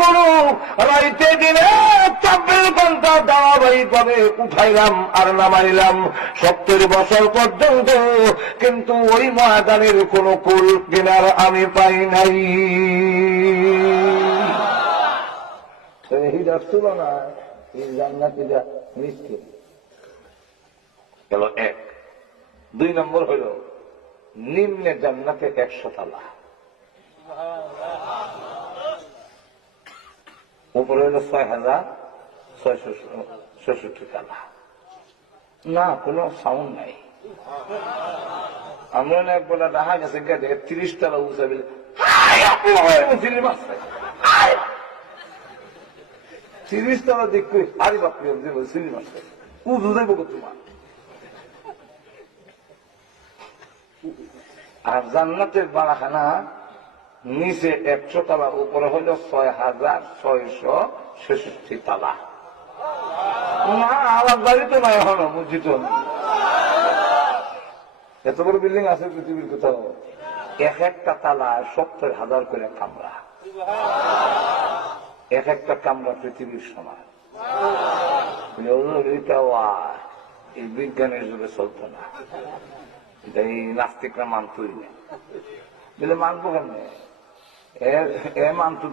করুক, রাইতে দিনে 24 ঘন্টা ধারাবাহিক ভাবে উঠাইলাম আর নামাইলাম 70 বছর পর্যন্ত, কিন্তু ওই ময়দানের কোন কুল কিনার আমি পাই নাই। হিদার তুলনায় এই জান্নাতীরা মিষ্টি গেল এক। 2 নম্বর হইল নিম্নে জান্নাতে 100 তালা, উপরে হইল 6066 তালা। না, কোন সাউন্ড নাই। আমরা না একবার দেখা গেছে 30 তালা উঁচা বলে 30 তালা দেখবে, আরে বাপরে সিনেমা উঁচু যাইব তোমার। আর জান্নাতের বাড়াখানা নিচে 100 তালা, উপরে হইল 6666 তালা। না, আমার বাড়ি তো নাই, এখনো মসজিদ এত বড় বিল্ডিং আছে পৃথিবীর কোথাও। এক একটা তালা 70,000 করে কামরা, এক একটা কামরা পৃথিবীর সমান। এই বিজ্ঞানের যুগে চলতো না, এই নাস্তিকরা মানতই না। মানবো কেন? এ মানতো